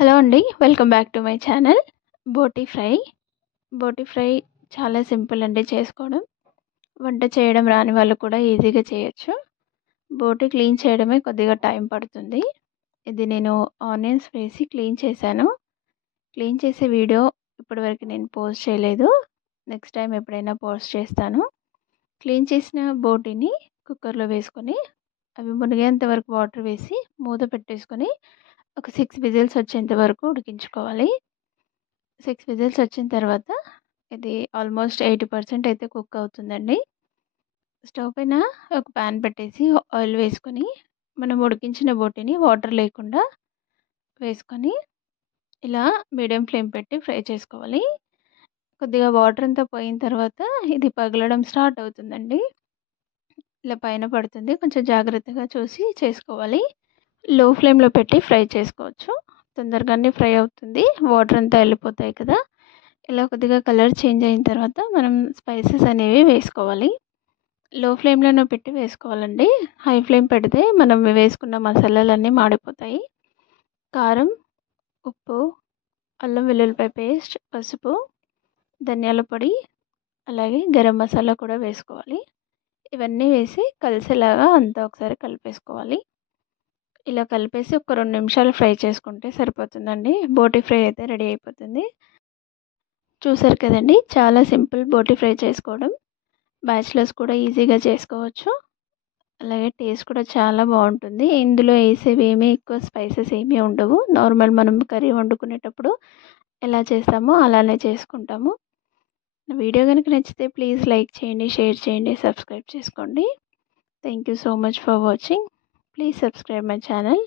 Hello అండి. Welcome back to my channel. Boti fry. Boti fry చాలా simple అండి చేసుకోవడం. వంట చేయడం రాని వాళ్ళు కూడా ఈజీగా చేయొచ్చు. బోటీ క్లీన్ చేయడమే కొద్దిగా టైం పడుతుంది. ఇది నేను ఆనియన్స్ వేసి క్లీన్ చేశాను. క్లీన్ చేసే వీడియో ఇప్పటివరకు నేను పోస్ట్ చేయలేదు. నెక్స్ట్ టైం ఎప్పుడైనా పోస్ట్ చేస్తాను. క్లీన్ చేసిన బోటీని కుక్కర్‌లో వేసుకొని అవి మునిగేంత వరకు వాటర్ వేసి మూత పెట్టేసుకొని ఒక 6 విజిల్స్ వచ్చేంత వరకు ఉడికించుకోవాలి. 6 విజిల్స్ వచ్చిన తర్వాత ఇది ఆల్మోస్ట్ 80% అయితే కుక్ అవుతుందండి. స్టవ్ పైన ఒక పాన్ పెట్టేసి ఆయిల్ వేసుకొని మనం ఉడికించిన బోటీని వాటర్ లేకుండా వేసుకొని ఇలా మీడియం ఫ్లేమ్ పెట్టి ఫ్రై చేసుకోవాలి. కొద్దిగా వాటర్ అంతా పోయిన తర్వాత ఇది పగలడం స్టార్ట్ అవుతుందండి. ఇలా పైన పడుతుంది. కొంచెం జాగ్రత్తగా చూసి చేసుకోవాలి. లో ఫ్లేమ్‌లో పెట్టి ఫ్రై చేసుకోవచ్చు. తొందరగానే ఫ్రై అవుతుంది. వాటర్ అంతా వెళ్ళిపోతాయి కదా! ఇలా కొద్దిగా కలర్ చేంజ్ అయిన తర్వాత మనం స్పైసెస్ అనేవి వేసుకోవాలి. లో ఫ్లేమ్‌లోనే పెట్టి వేసుకోవాలండి. హై ఫ్లేమ్ పెడితే మనం వేసుకున్న మసాలాలన్నీ మాడిపోతాయి. కారం, ఉప్పు, అల్లం వెల్లుల్లిపాయ పేస్ట్, పసుపు, ధనియాల పొడి, అలాగే గరం మసాలా కూడా వేసుకోవాలి. ఇవన్నీ వేసి కలిసేలాగా అంతా ఒకసారి కలిపేసుకోవాలి. ఇలా కలిపేసి ఒక 2 నిమిషాలు ఫ్రై చేసుకుంటే సరిపోతుందండి. బోటీ ఫ్రై అయితే రెడీ అయిపోతుంది. చూసారు కదండీ! చాలా సింపుల్ బోటీ ఫ్రై చేసుకోవడం. బ్యాచిలర్స్ కూడా ఈజీగా చేసుకోవచ్చు. అలాగే టేస్ట్ కూడా చాలా బావుంటుంది. ఇందులో ఏసేవి ఏమి ఎక్కువ స్పైసెస్ ఏమీ ఉండవు. నార్మల్ మనం కర్రీ వండుకునేటప్పుడు ఎలా చేస్తామో అలానే చేసుకుంటాము. నా వీడియో గనుక నచ్చితే ప్లీజ్ లైక్ చేయండి, షేర్ చేయండి, సబ్స్క్రైబ్ చేసుకోండి. Thank you so much for watching. Please subscribe my channel.